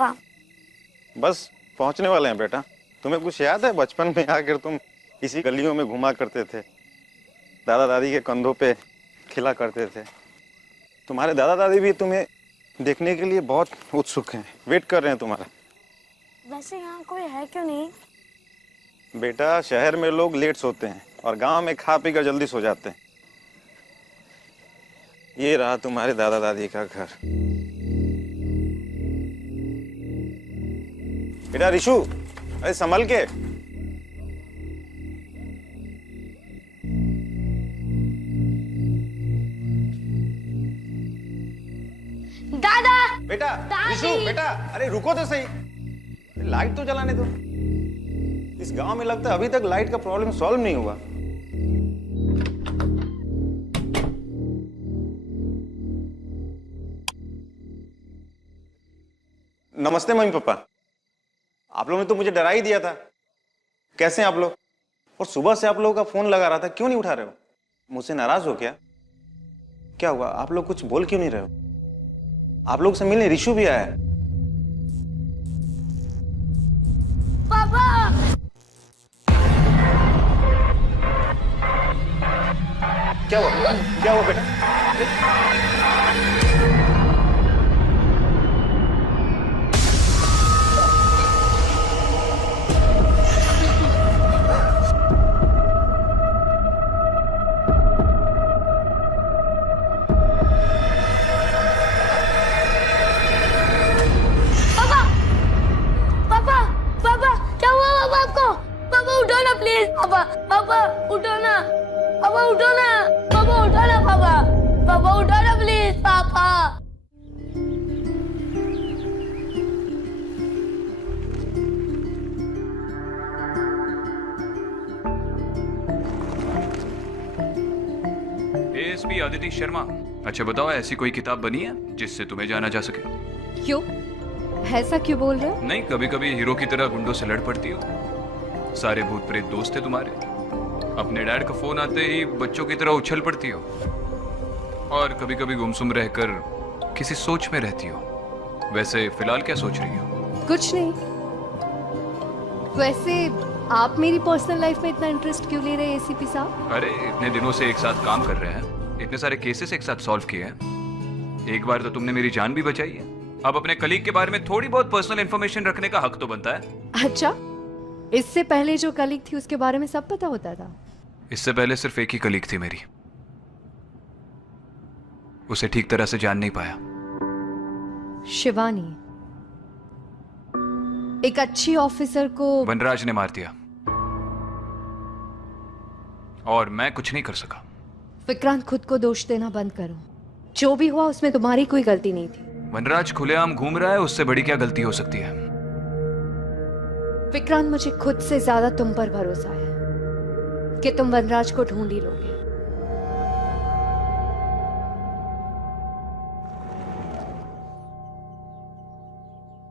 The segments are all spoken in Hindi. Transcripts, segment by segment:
पापा? बस पहुंचने वाले हैं बेटा। तुम्हें कुछ याद है बचपन में आकर तुम इसी गलियों में घुमा करते थे, दादा दादी के कंधों पे खिला करते थे। तुम्हारे दादा दादी भी तुम्हें देखने के लिए बहुत उत्सुक हैं, वेट कर रहे हैं तुम्हारा। वैसे यहाँ कोई है क्यों नहीं? बेटा शहर में लोग लेट सोते हैं और गांव में खा पी कर जल्दी सो जाते हैं। ये रहा तुम्हारे दादा दादी का घर। बेटा रिशु, अरे संभल के। दादा! बेटा दादी! रिशु, बेटा अरे रुको तो सही, लाइट तो जलाने दो। इस गांव में लगता है अभी तक लाइट का प्रॉब्लम सॉल्व नहीं हुआ। नमस्ते मम्मी पापा। आप लोगों ने तो मुझे डरा ही दिया था। कैसे हैं आप लोग? और सुबह से आप लोगों का फोन लगा रहा था, क्यों नहीं उठा रहे हो? मुझसे नाराज हो क्या? क्या हुआ? आप लोग कुछ बोल क्यों नहीं रहे हो? आप लोग से मिलने रिशु भी आया है। पापा! क्या हुआ? क्या हुआ बेटा? पापा! पापा! पापा! क्या हुआ पापा आपको? पापा उठो ना प्लीज। पापा! पापा उठो ना। पापा उठो ना। पापा उठो ना पापा। पापा उठो ना प्लीज पापा। एएसपी आदिति शर्मा। अच्छा बताओ, ऐसी कोई किताब बनी है जिससे तुम्हें जाना जा सके? क्यों? ऐसा क्यों बोल रहे हो? नहीं, कभी कभी हीरो की तरह गुंडों से लड़ पड़ती हो। सारे भूत प्रेत दोस्त थे तुम्हारे। अपने डैड का फोन आते ही बच्चों की तरह उछल पड़ती हो। और कभी कभी गुमसुम रहकर किसी सोच में रहती हो। वैसे फिलहाल क्या सोच रही हो? कुछ नहीं। वैसे आप मेरी पर्सनल लाइफ में इतना इंटरेस्ट क्यों ले रहे हैं एसीपी साहब? अरे इतने दिनों से एक साथ काम कर रहे हैं, इतने सारे केसेस एक साथ सॉल्व किए हैं। एक बार तो तुमने मेरी जान भी बचाई है। अब अपने कलीग के बारे में थोड़ी बहुत पर्सनल इंफॉर्मेशन रखने का हक तो बनता है। अच्छा, इससे पहले जो कलीग थी उसके बारे में सब पता होता था? इससे पहले सिर्फ एक ही कलीग थी मेरी, उसे ठीक तरह से जान नहीं पाया। शिवानी। एक अच्छी ऑफिसर को वनराज ने मार दिया और मैं कुछ नहीं कर सका। विक्रांत, खुद को दोष देना बंद करो। जो भी हुआ उसमें तुम्हारी कोई गलती नहीं थी। वनराज खुलेआम घूम रहा है, उससे बड़ी क्या गलती हो सकती है? विक्रांत, मुझे खुद से ज्यादा तुम पर भरोसा है कि तुम वनराज को ढूंढ ही लोगे।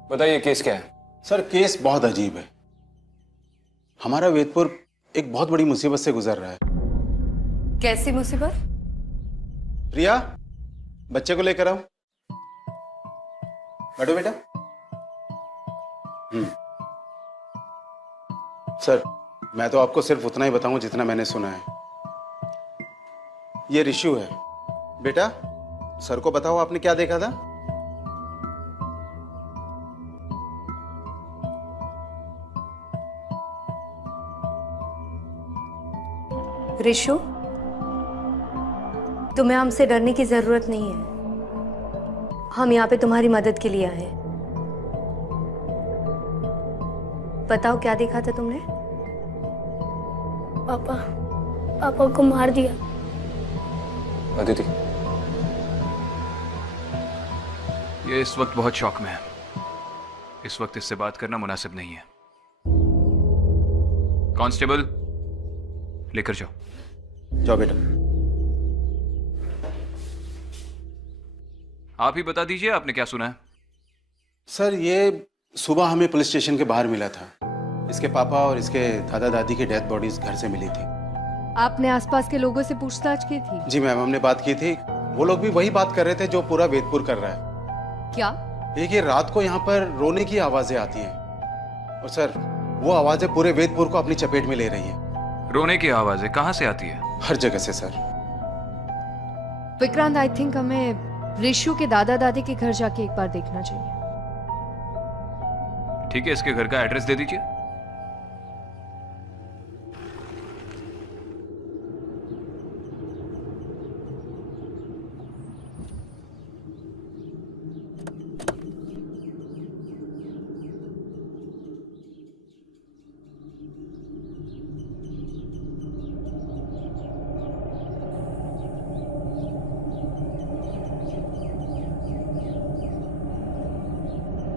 बताइए केस क्या है? सर केस बहुत अजीब है। हमारा वेदपुर एक बहुत बड़ी मुसीबत से गुजर रहा है। कैसी मुसीबत? प्रिया, बच्चे को लेकर आओ। बैठो बेटा। सर, मैं तो आपको सिर्फ उतना ही बताऊं जितना मैंने सुना है। ये रिशु है। बेटा, सर को बताओ आपने क्या देखा था? रिशु, तुम्हें हमसे डरने की जरूरत नहीं है। हम यहाँ पे तुम्हारी मदद के लिए आए हैं। बताओ क्या देखा था तुमने? पापा, पापा को मार दिया। अदिति, ये इस वक्त बहुत शौक में है। इस वक्त इससे बात करना मुनासिब नहीं है। कांस्टेबल, लेकर जाओ। जाओ बेटा। आप ही बता दीजिए, आपने क्या सुना है? सर, ये सुबह हमें पुलिस स्टेशन के बाहर मिला था। इसके पापा और इसके दादा दादी की डेथ बॉडीज घर से मिली थी। आपने आसपास के लोगों से पूछताछ की थी? जी मैम, हमने बात की थी। वो लोग भी वही बात कर रहे थे जो पूरा वेदपुर कर रहा है। क्या? एक ये रात को यहाँ पर रोने की आवाजें आती हैं और सर वो आवाजें पूरे वेदपुर को अपनी चपेट में ले रही हैं। रोने की आवाजें कहाँ से आती है? हर जगह से सर। विक्रांत, आई थिंक हमें ऋषु के दादा दादी के घर जाके एक बार देखना चाहिए। ठीक है, इसके घर का एड्रेस दे दीजिए।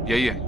यही है।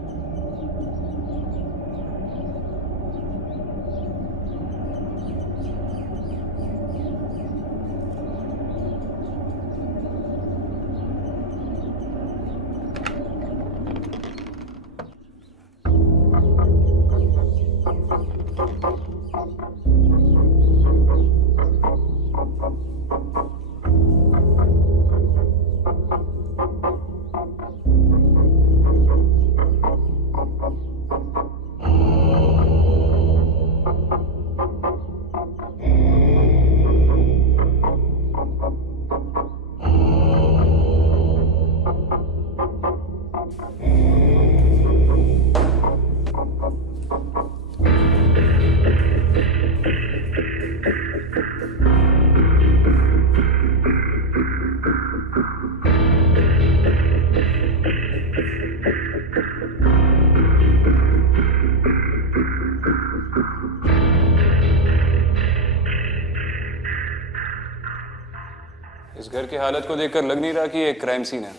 इस घर की हालत को देखकर लग नहीं रहा कि ये एक क्राइम सीन है।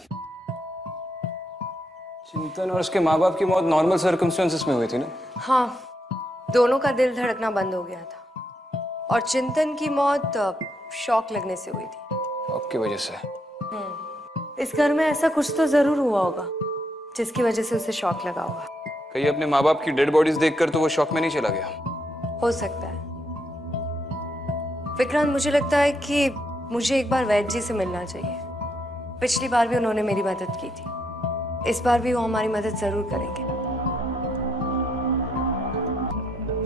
चिंतन और उसके माँ बाप की मौत नॉर्मल सर्कमस्टेंसेस में हुई थी ना? हाँ, दोनों का दिल धड़कना बंद हो गया था और चिंतन की मौत शॉक लगने से हुई थी। शॉक की वजह से? इस घर में ऐसा कुछ तो जरूर हुआ होगा जिसकी वजह से उसे शॉक लगा होगा। कहीं अपने माँ बाप की डेड बॉडीज देखकर तो वो शॉक में नहीं चला गया? हो सकता है। विक्रांत, मुझे लगता है कि मुझे एक बार वैद्य जी से मिलना चाहिए। पिछली बार भी उन्होंने मेरी मदद की थी, इस बार भी वो हमारी मदद जरूर करेंगे।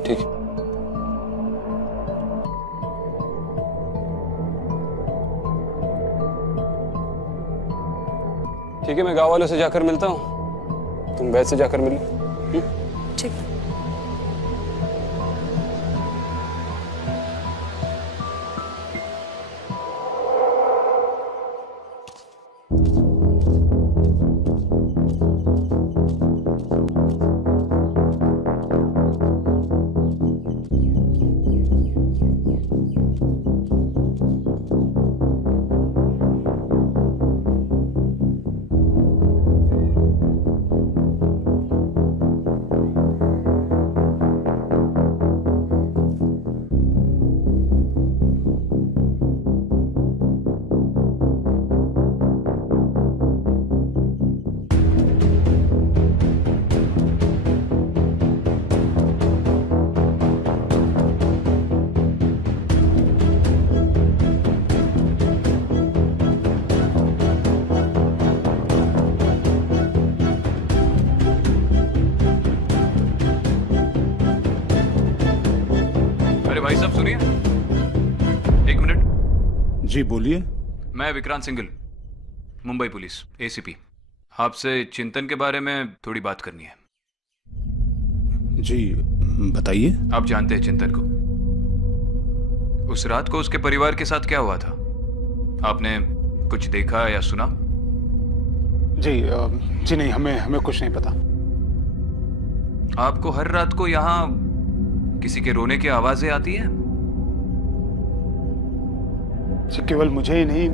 ठीक। ठीक है, मैं गांव वालों से जाकर मिलता हूँ, तुम वैद्य से जाकर मिलो। ठीक। भाई साहब सुनिए, एक मिनट। जी बोलिए। मैं विक्रांत सिंघल, मुंबई पुलिस एसीपी। आपसे चिंतन के बारे में थोड़ी बात करनी है। जी बताइए। आप जानते हैं चिंतन को? उस रात को उसके परिवार के साथ क्या हुआ था? आपने कुछ देखा या सुना? जी नहीं, हमें कुछ नहीं पता। आपको हर रात को यहाँ किसी के रोने की आवाजें आती है? केवल मुझे ही नहीं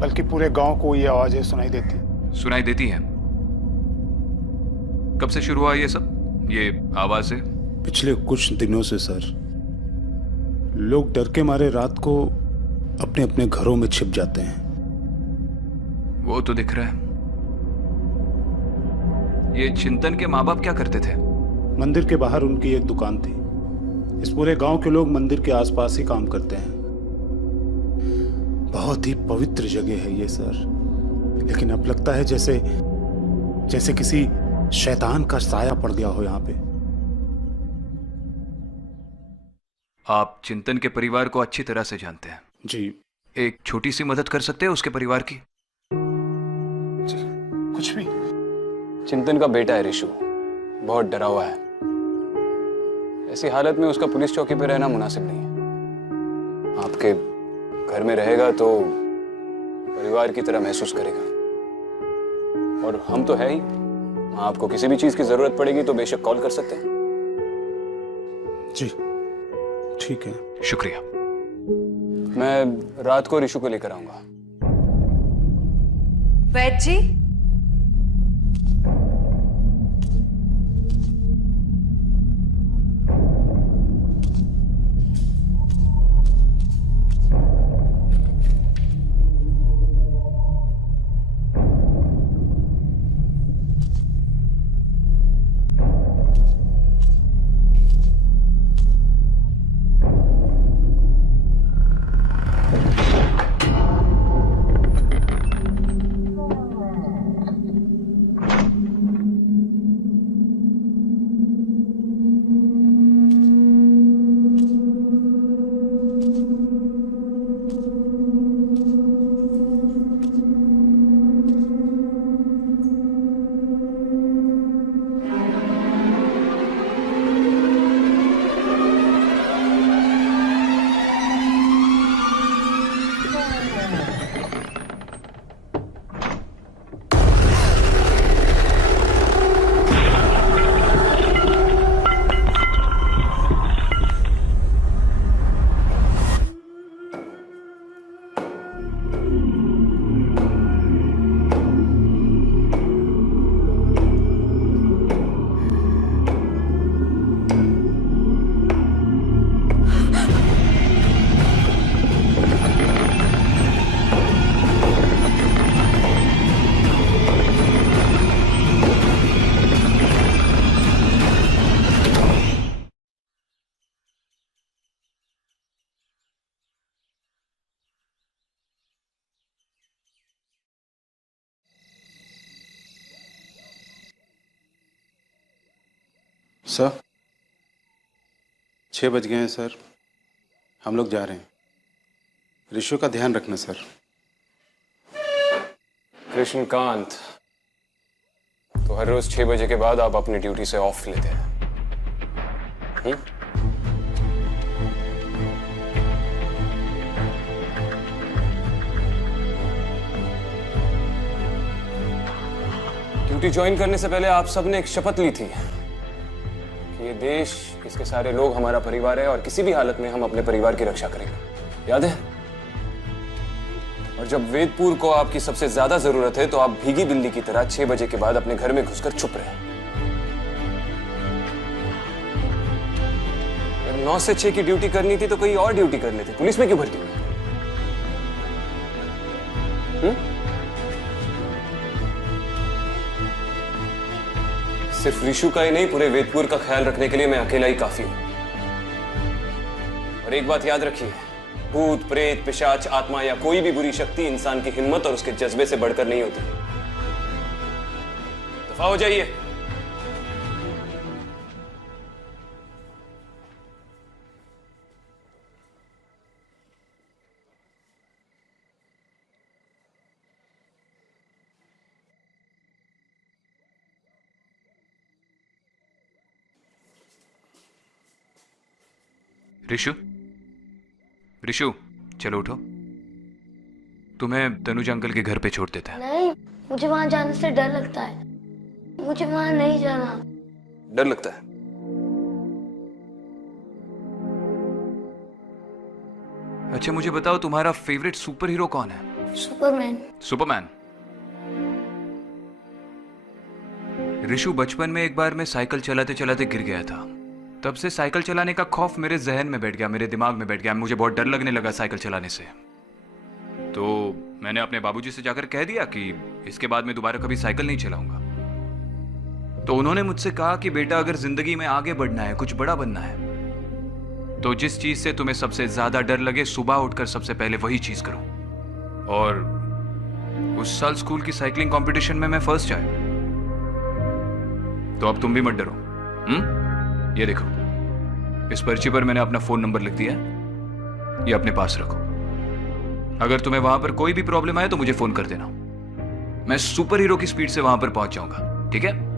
बल्कि पूरे गांव को ये आवाजें सुनाई देती हैं। कब से शुरू हुआ ये सब, ये आवाजें? पिछले कुछ दिनों से सर। लोग डर के मारे रात को अपने अपने घरों में छिप जाते हैं। वो तो दिख रहा है। ये चिंतन के माँ बाप क्या करते थे? मंदिर के बाहर उनकी एक दुकान थी। इस पूरे गांव के लोग मंदिर के आसपास ही काम करते हैं। बहुत ही पवित्र जगह है ये सर, लेकिन अब लगता है जैसे जैसे किसी शैतान का साया पड़ गया हो यहाँ पे। आप चिंतन के परिवार को अच्छी तरह से जानते हैं। जी। एक छोटी सी मदद कर सकते हैं उसके परिवार की? कुछ भी। चिंतन का बेटा है रिशु, बहुत डरा हुआ है। ऐसी हालत में उसका पुलिस चौकी पे रहना मुनासिब नहीं है। आपके घर में रहेगा तो परिवार की तरह महसूस करेगा। और हम तो है ही, आपको किसी भी चीज की जरूरत पड़ेगी तो बेशक कॉल कर सकते हैं। जी ठीक है। शुक्रिया। मैं रात को रिशु को लेकर आऊंगा। वैद्य जी, सर 6 बज गए हैं सर, हम लोग जा रहे हैं। रिशु का ध्यान रखना सर। कृष्णकांत, तो हर रोज 6 बजे के बाद आप अपनी ड्यूटी से ऑफ लेते हैं? ड्यूटी ज्वाइन करने से पहले आप सबने एक शपथ ली थी कि ये देश, इसके सारे लोग हमारा परिवार है और किसी भी हालत में हम अपने परिवार की रक्षा करेंगे, याद है? और जब वेदपुर को आपकी सबसे ज्यादा जरूरत है तो आप भीगी बिल्ली की तरह 6 बजे के बाद अपने घर में घुसकर छुप रहे। 9 से 6 की ड्यूटी करनी थी तो कोई और ड्यूटी कर लेते, पुलिस में क्यों भर्ती हुए? सिर्फ रिशु का ही नहीं, पूरे वेदपुर का ख्याल रखने के लिए मैं अकेला ही काफी हूं। और एक बात याद रखिए, भूत, प्रेत, पिशाच, आत्मा या कोई भी बुरी शक्ति इंसान की हिम्मत और उसके जज्बे से बढ़कर नहीं होती। दफा हो जाइए। रिशु, रिशु, चलो उठो। तुम्हें तनुज अंकल के घर पे छोड़ देते हैं। नहीं, मुझे वहां जाने से डर लगता है। मुझे वहां नहीं जाना। डर लगता है? अच्छा मुझे बताओ, तुम्हारा फेवरेट सुपर हीरो कौन है? सुपरमैन। सुपरमैन। रिशु, बचपन में एक बार मैं साइकिल चलाते चलाते गिर गया था। तब से साइकिल चलाने का खौफ मेरे जहन में बैठ गया, मेरे दिमाग में बैठ गया। मुझे बहुत डर लगने लगा साइकिल चलाने से। तो मैंने अपने बाबूजी से जाकर कह दिया कि इसके बाद मैं दोबारा कभी साइकिल नहीं चलाऊंगा। तो उन्होंने मुझसे कहा कि बेटा, अगर जिंदगी में आगे बढ़ना है, कुछ बड़ा बनना है, तो जिस चीज से तुम्हें सबसे ज्यादा डर लगे, सुबह उठकर सबसे पहले वही चीज करो। और उस साल स्कूल की साइकिलिंग कंपटीशन में मैं फर्स्ट आया। तो अब तुम भी मत डरो। ये देखो, इस पर्ची पर मैंने अपना फोन नंबर लिख दिया है, ये अपने पास रखो। अगर तुम्हें वहां पर कोई भी प्रॉब्लम आए तो मुझे फोन कर देना, मैं सुपर हीरो की स्पीड से वहां पर पहुंच जाऊंगा, ठीक है?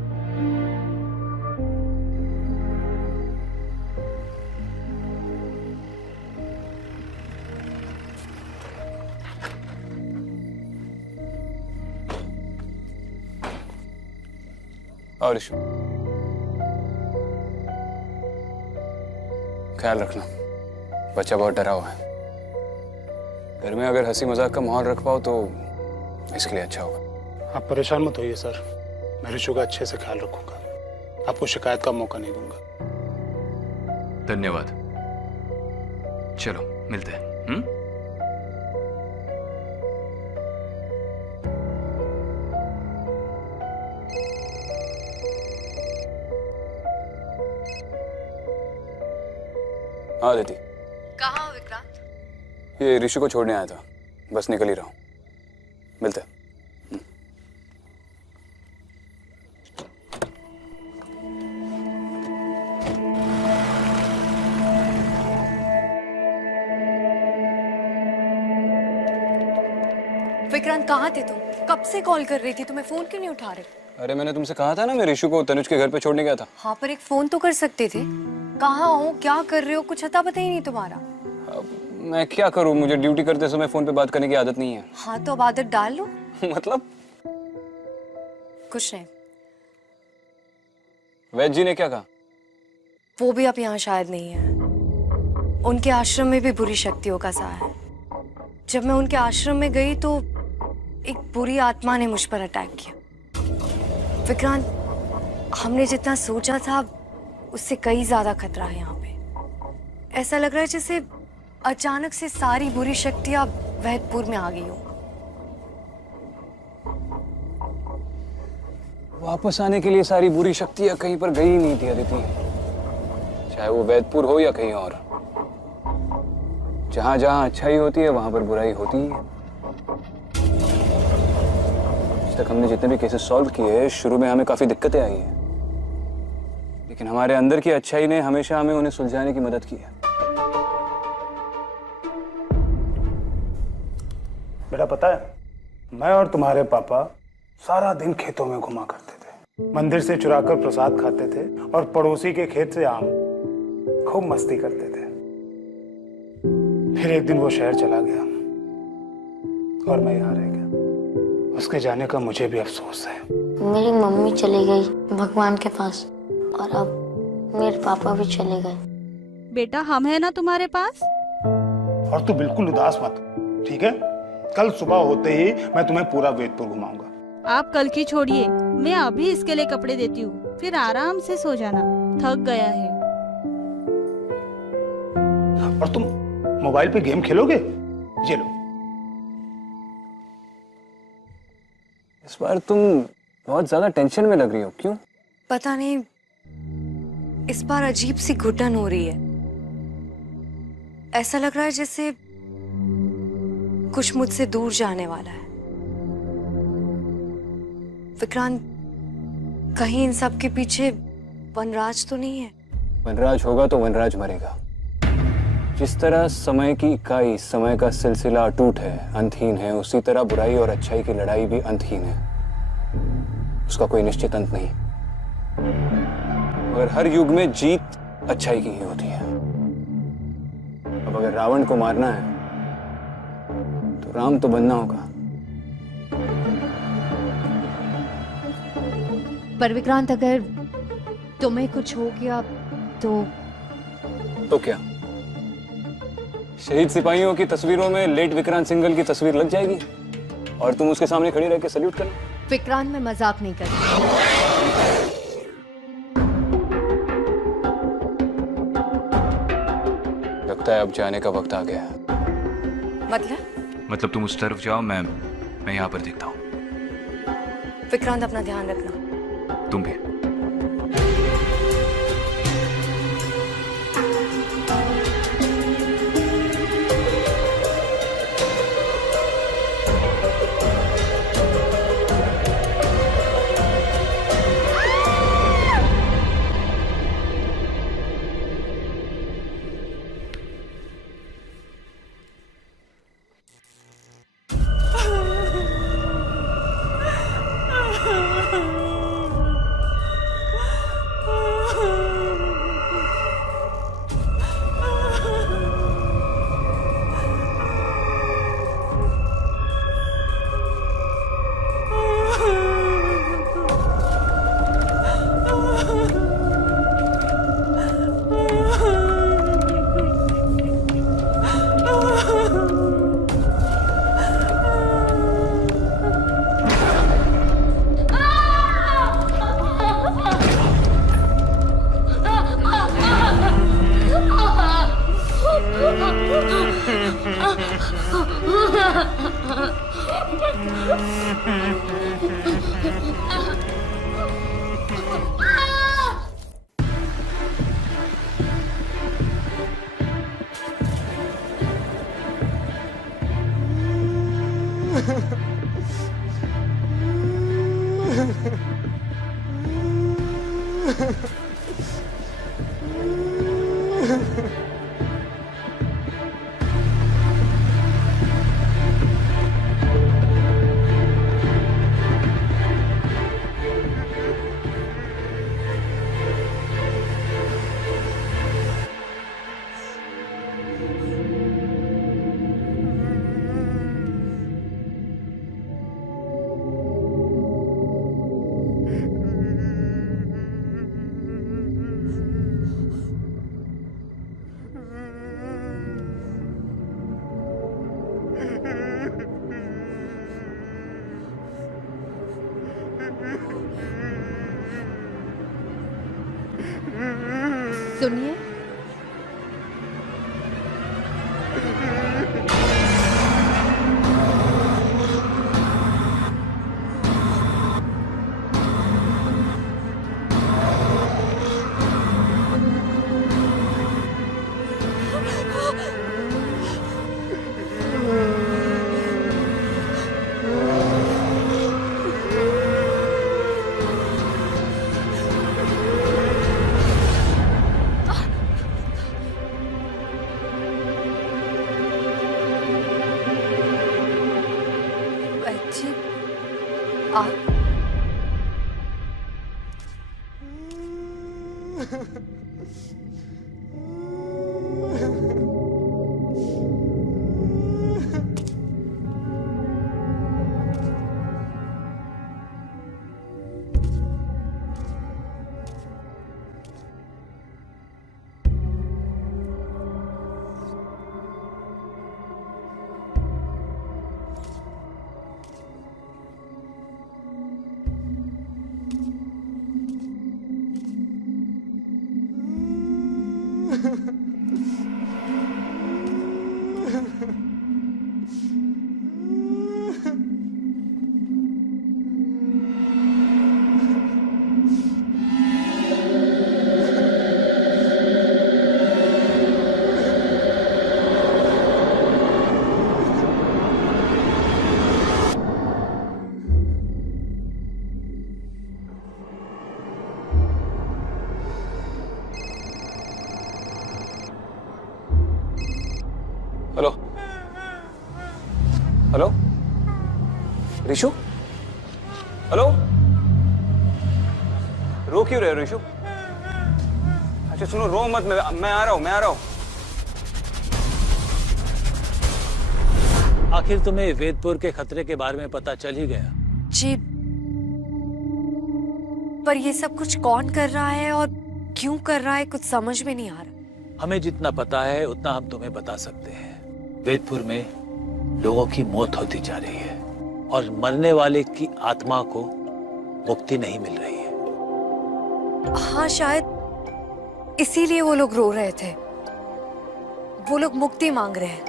और इशू ख्याल रखना, बच्चा बहुत डरा हुआ है। घर में अगर हंसी मजाक का माहौल रख पाओ तो इसके लिए अच्छा होगा। आप परेशान मत होइए सर, मैं ऋषु का अच्छे से ख्याल रखूंगा, आपको शिकायत का मौका नहीं दूंगा। धन्यवाद, चलो मिलते हैं। हाँ दीदी। कहाँ हो विक्रांत? ये ऋषि को छोड़ने आया था, बस निकल ही रहा हूँ, मिलते हैं। विक्रांत कहाँ थे तुम? कब से कॉल कर रही थी, तुम्हें फोन क्यों नहीं उठा रहे? अरे मैंने तुमसे कहा था ना, मैं ऋषु को तनुज के घर पे छोड़ने गया था। हाँ पर एक फोन तो कर सकते थे। कहाँ हो, क्या कर रहे हो, कुछ अता पता ही नहीं तुम्हारा। अब मैं क्या करूँ, मुझे ड्यूटी करते समय फोन पे बात करने की आदत नहीं है। हाँ तो अब आदत डाल लो। मतलब कुछ नहीं। वैद्य जी ने क्या कहा? वो भी अब यहाँ शायद नहीं है। उनके आश्रम में भी बुरी शक्तियों का साया है। जब मैं उनके आश्रम में गई तो एक बुरी आत्मा ने मुझ पर अटैक किया। विक्रांत, हमने जितना सोचा था उससे कई ज्यादा खतरा है यहाँ पे। ऐसा लग रहा है जैसे अचानक से सारी बुरी शक्तियां वैदपुर में आ गई हो। वापस आने के लिए सारी बुरी शक्तियां कहीं पर गई ही नहीं थी अदिति, चाहे वो वैदपुर हो या कहीं और। जहां जहां अच्छाई होती है वहां पर बुराई होती ही है। आज तक हमने जितने भी केसेस सॉल्व किए, शुरू में हमें काफी दिक्कतें आई हैं, लेकिन हमारे अंदर की अच्छाई ने हमेशा हमें उन्हें सुलझाने की मदद की है। बेटा पता है, मैं और तुम्हारे पापा सारा दिन खेतों में घुमा करते थे, मंदिर से चुराकर प्रसाद खाते थे और पड़ोसी के खेत से आम, खूब मस्ती करते थे। फिर एक दिन वो शहर चला गया और मैं यहाँ रह गया। उसके जाने का मुझे भी अफसोस है। मेरी मम्मी चली गई भगवान के पास और अब मेरे पापा भी चले गए। बेटा हम है ना तुम्हारे पास। और तू बिल्कुल उदास मत, ठीक है? कल सुबह होते ही मैं तुम्हें पूरा वेदपुर घुमाऊंगा। आप कल की छोड़िए, मैं अभी इसके लिए कपड़े देती हूँ, फिर आराम से सो जाना, थक गया है। और तुम मोबाइल पे गेम खेलोगे? ये लो। इस बार तुम बहुत ज्यादा टेंशन में लग रही हो, क्यों? पता नहीं, इस बार अजीब सी घुटन हो रही है। ऐसा लग रहा है जैसे कुछ मुझसे दूर जाने वाला है। विक्रांत, कहीं इन सब के पीछे वनराज तो नहीं है? वनराज होगा तो वनराज मरेगा। जिस तरह समय की इकाई, समय का सिलसिला अटूट है, अंतहीन है, उसी तरह बुराई और अच्छाई की लड़ाई भी अंतहीन है। उसका कोई निश्चित अंत नहीं। मगर हर युग में जीत अच्छाई की ही होती है। अब अगर रावण को मारना है तो राम तो बनना होगा। पर विक्रांत, अगर तुम्हें कुछ हो गया तो क्या शहीद सिपाहियों की तस्वीरों में लेट विक्रांत सिंघल की तस्वीर लग जाएगी और तुम उसके सामने खड़ी रह के सल्यूट करना? विक्रांत, मैं मजाक नहीं कर रही। लगता है अब जाने का वक्त आ गया है। मतलब तुम उस तरफ जाओ, मैं यहाँ पर देखता हूँ। विक्रांत, अपना ध्यान रखना। तुम भी। सुनिए, जी आप हेलो हेलो ऋषु, हेलो, रो क्यों रहे हो ऋषु? अच्छा सुनो, रो मत, मैं आ रहा हूँ। आखिर तुम्हें वेदपुर के खतरे के बारे में पता चल ही गया। जी, पर ये सब कुछ कौन कर रहा है और क्यों कर रहा है कुछ समझ में नहीं आ रहा। हमें जितना पता है उतना हम तुम्हें बता सकते हैं। वेदपुर में लोगों की मौत होती जा रही है और मरने वाले की आत्मा को मुक्ति नहीं मिल रही है। हाँ, शायद इसीलिए वो लोग रो रहे थे। वो लोग मुक्ति मांग रहे हैं।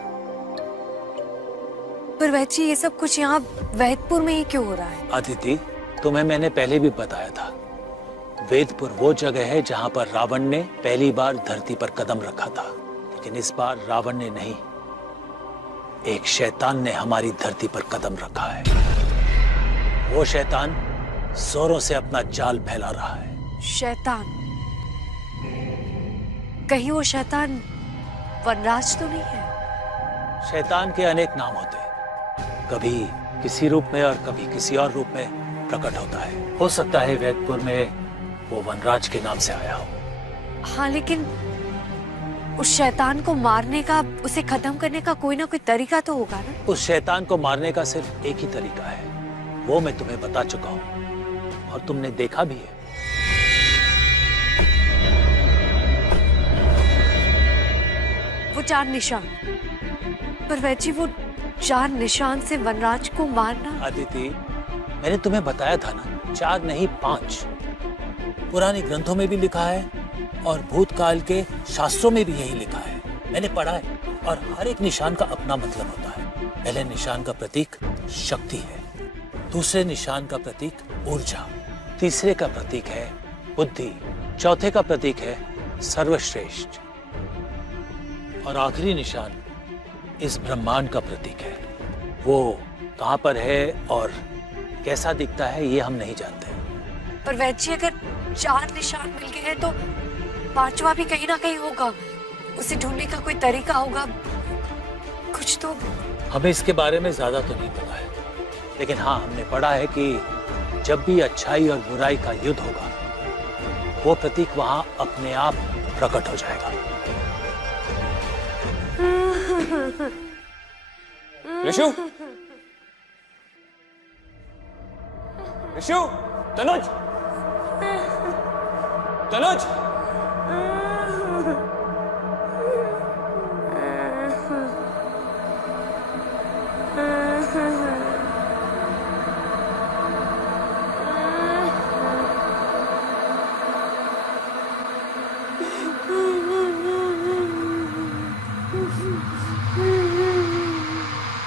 पर वैची, ये सब कुछ यहाँ वेदपुर में ही क्यों हो रहा है? अदिति, तुम्हें मैंने पहले भी बताया था, वेदपुर वो जगह है जहां पर रावण ने पहली बार धरती पर कदम रखा था। लेकिन इस बार रावण ने नहीं, एक शैतान ने हमारी धरती पर कदम रखा है। वो शैतान जोरों से अपना जाल फैला रहा है। शैतान? कहीं वो शैतान वनराज तो नहीं है? शैतान के अनेक नाम होते हैं, कभी किसी रूप में और कभी किसी और रूप में प्रकट होता है। हो सकता है वेदपुर में वो वनराज के नाम से आया हो। हाँ, लेकिन उस शैतान को मारने का, उसे खत्म करने का कोई ना कोई तरीका तो होगा ना? उस शैतान को मारने का सिर्फ एक ही तरीका है, वो मैं तुम्हें बता चुका हूं और तुमने देखा भी है। वो 4 निशान। पर वैची, वो 4 निशान से वनराज को मारना? अदिति, मैंने तुम्हें बताया था ना, 4 नहीं 5। पुराने ग्रंथों में भी लिखा है और भूतकाल के शास्त्रों में भी यही लिखा है। मैंने पढ़ा है और हर एक निशान का अपना मतलब होता है। पहले निशान का प्रतीक शक्ति है, दूसरे निशान का प्रतीक ऊर्जा, तीसरे का प्रतीक है बुद्धि, चौथे का प्रतीक है सर्वश्रेष्ठ और आखिरी निशान इस ब्रह्मांड का प्रतीक है। वो कहां पर है और कैसा दिखता है ये हम नहीं जानते। पर वैची, अगर 4 निशान मिल गए हैं तो 5वां भी कहीं ना कहीं होगा। उसे ढूंढने का कोई तरीका होगा, कुछ तो। हमें इसके बारे में ज्यादा तो नहीं पता है, लेकिन हाँ हमने पढ़ा है कि जब भी अच्छाई और बुराई का युद्ध होगा, वो प्रतीक वहां अपने आप प्रकट हो जाएगा। ऋषु, ऋषु, तनुज, तनुज,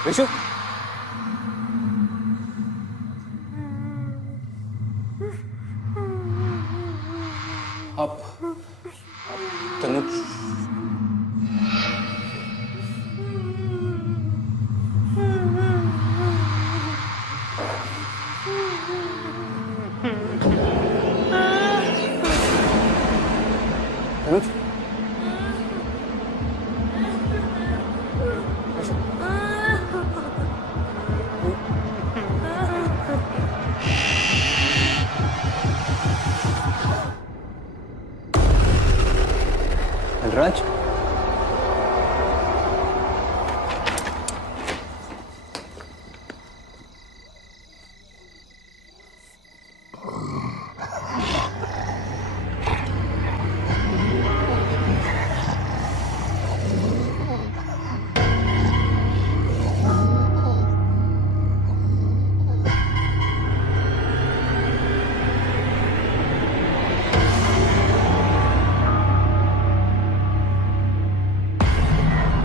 ऋषु, आप तनुज, तनुज, राज,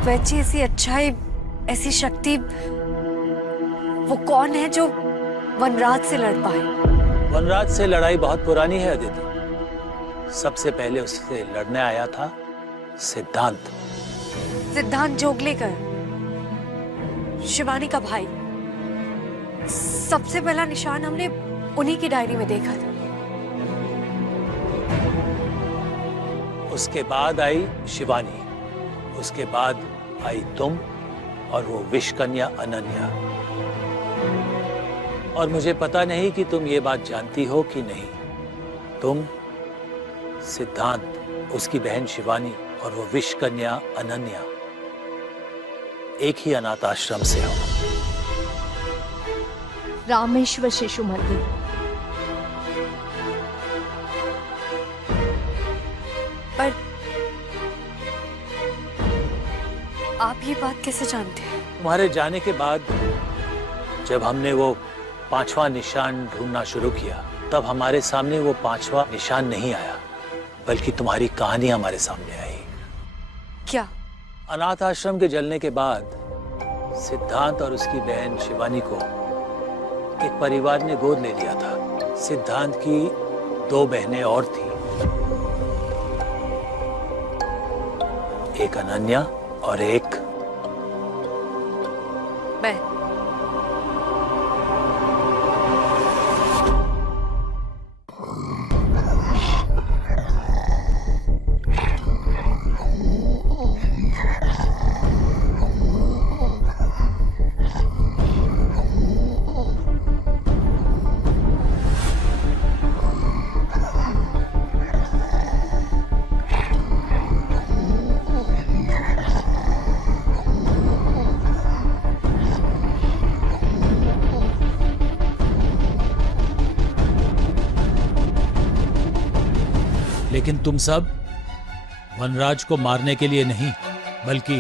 वैची ऐसी अच्छाई, ऐसी शक्ति, वो कौन है जो वनराज से लड़ पाए? वनराज से लड़ाई बहुत पुरानी है अदिति। सबसे पहले उससे लड़ने आया था सिद्धांत। सिद्धांत जोगलेकर, शिवानी का भाई। सबसे पहला निशान हमने उन्हीं की डायरी में देखा था। उसके बाद आई शिवानी, उसके बाद आई तुम और वो विष कन्या अनन्या। और मुझे पता नहीं कि तुम ये बात जानती हो कि नहीं, तुम, सिद्धांत, उसकी बहन शिवानी और वो विष कन्या अनन्या एक ही अनाथ आश्रम से हो। रामेश्वर शिशु मंदिर। पर आप ये बात कैसे जानते हैं? तुम्हारे जाने के बाद जब हमने वो 5वां निशान ढूंढना शुरू किया, तब हमारे सामने वो 5वां निशान नहीं आया, बल्कि तुम्हारी कहानी हमारे सामने आई। क्या? अनाथ आश्रम के जलने के बाद सिद्धांत और उसकी बहन शिवानी को एक परिवार ने गोद ले लिया था। सिद्धांत की 2 बहनें और थी, एक अनन्या और एक मैं। लेकिन तुम सब वनराज को मारने के लिए नहीं, बल्कि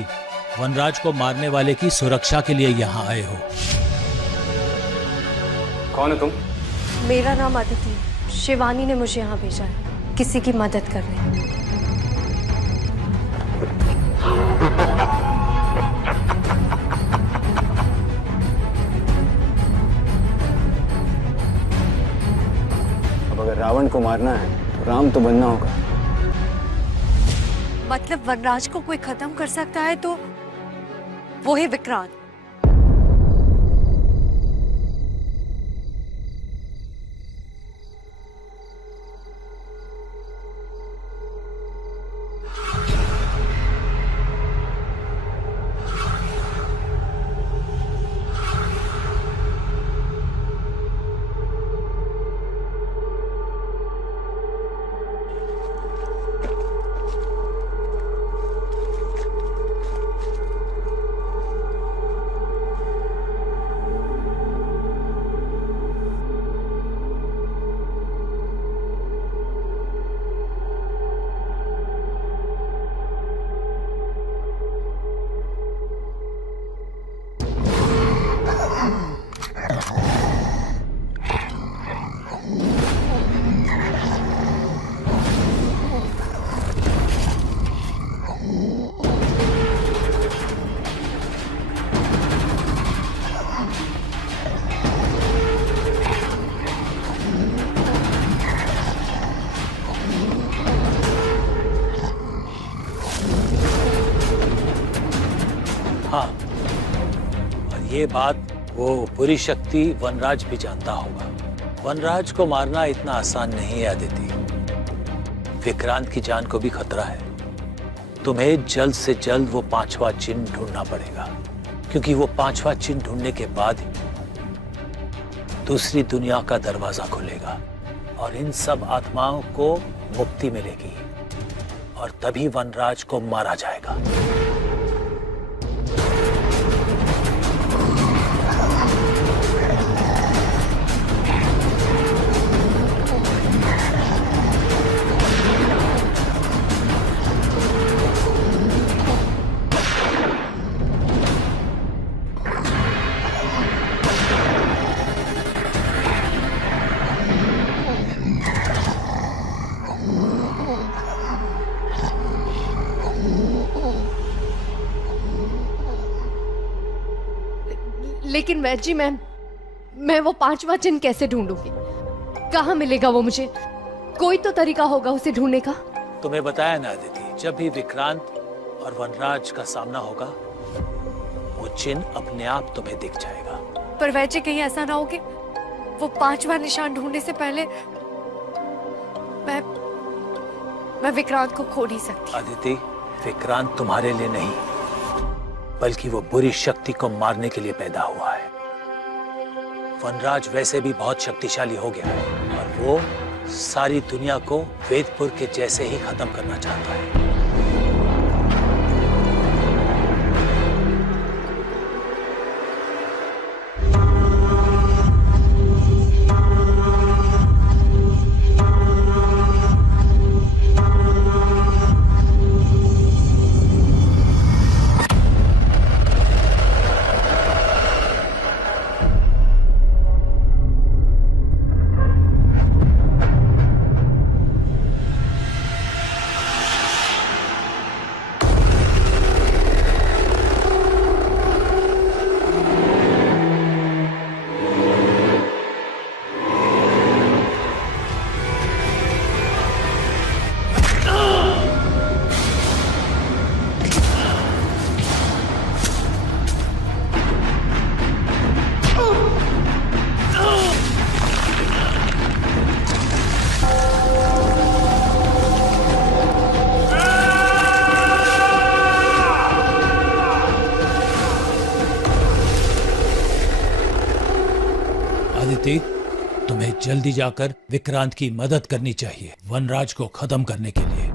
वनराज को मारने वाले की सुरक्षा के लिए यहाँ आए हो। कौन है तुम? मेरा नाम अदिति। शिवानी ने मुझे यहाँ भेजा है किसी की मदद करने। अब अगर रावण को मारना है तो राम तो बनना होगा। मतलब वनराज को कोई खत्म कर सकता है तो वो है विक्रांत। ये बात वो बुरी शक्ति वनराज भी जानता होगा। वनराज को मारना इतना आसान नहीं है अदिति। विक्रांत की जान को भी खतरा है। तुम्हें जल्द से जल्द वो 5वां चिन्ह ढूंढना पड़ेगा, क्योंकि वो 5वां चिन्ह ढूंढने के बाद ही दूसरी दुनिया का दरवाजा खुलेगा और इन सब आत्माओं को मुक्ति मिलेगी और तभी वनराज को मारा जाएगा। लेकिन वैद जी, मैं वो 5वां चिन्ह कैसे ढूंढूंगी? कहाँ मिलेगा वो मुझे? कोई तो तरीका होगा उसे ढूंढने का। तुम्हें बताया ना अदिति, जब भी विक्रांत और वनराज का सामना होगा वो चिन्ह अपने आप तुम्हें दिख जाएगा। पर वैसे कहीं ऐसा ना हो कि वो 5वां निशान ढूंढने से पहले मैं विक्रांत को खो नहीं सकती। अदिति, विक्रांत तुम्हारे लिए नहीं बल्कि वो बुरी शक्ति को मारने के लिए पैदा हुआ है। वनराज वैसे भी बहुत शक्तिशाली हो गया है और वो सारी दुनिया को वेदपुर के जैसे ही खत्म करना चाहता है। आदिति, तुम्हें जल्दी जाकर विक्रांत की मदद करनी चाहिए वनराज को खत्म करने के लिए।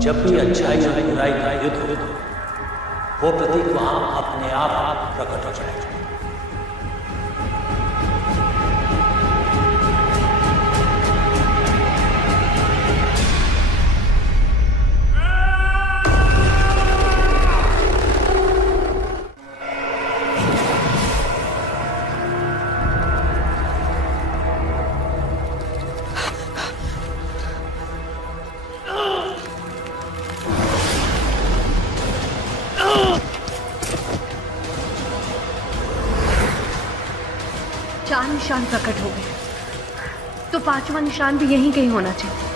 जब भी अच्छाई और बुराई का युद्ध हो वो प्रतीक वहां अपने आप प्रकट हो जाएगा। निशान प्रकट हो गए, तो पांचवा निशान भी यहीं कहीं होना चाहिए।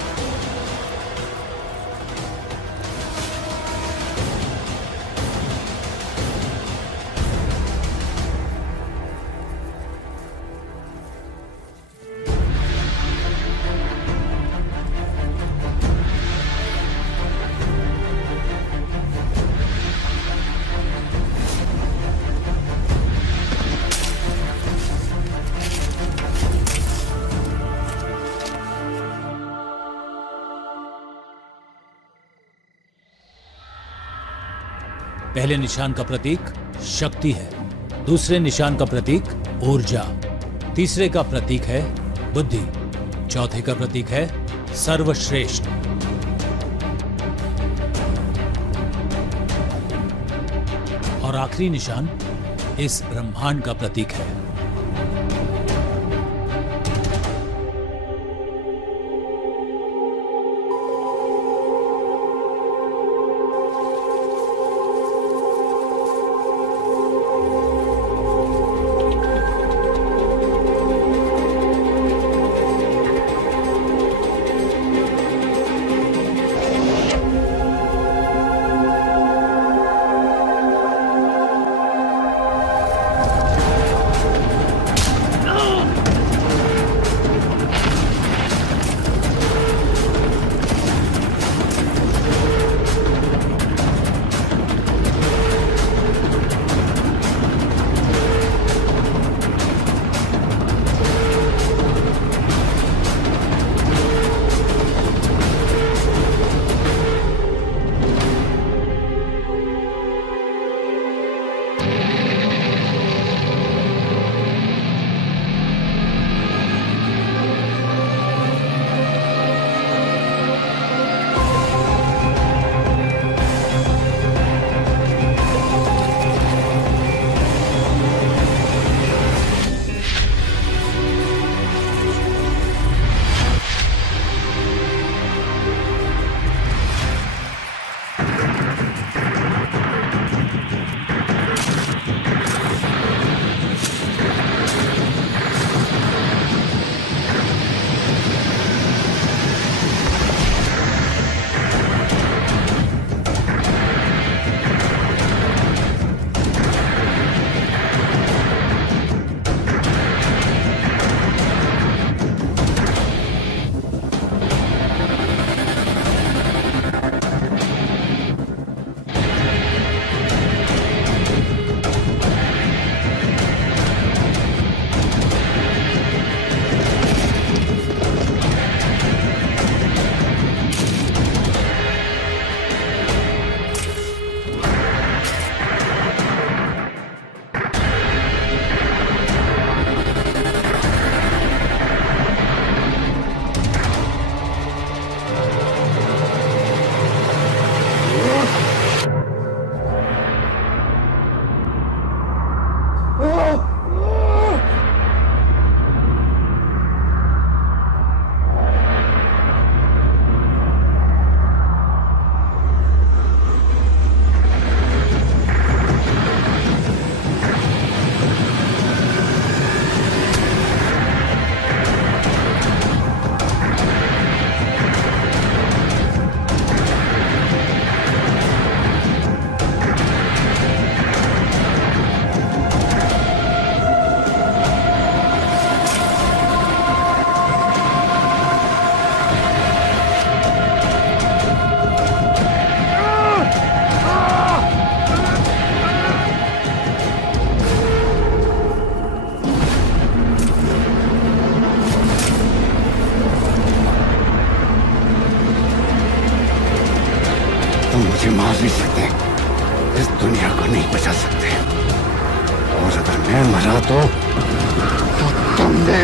पहले निशान का प्रतीक शक्ति है, दूसरे निशान का प्रतीक ऊर्जा, तीसरे का प्रतीक है बुद्धि, चौथे का प्रतीक है सर्वश्रेष्ठ। और आखिरी निशान इस ब्रह्मांड का प्रतीक है। मुझे मार नहीं सकते, इस दुनिया को नहीं बचा सकते, और अगर मैं मरा तो तुमने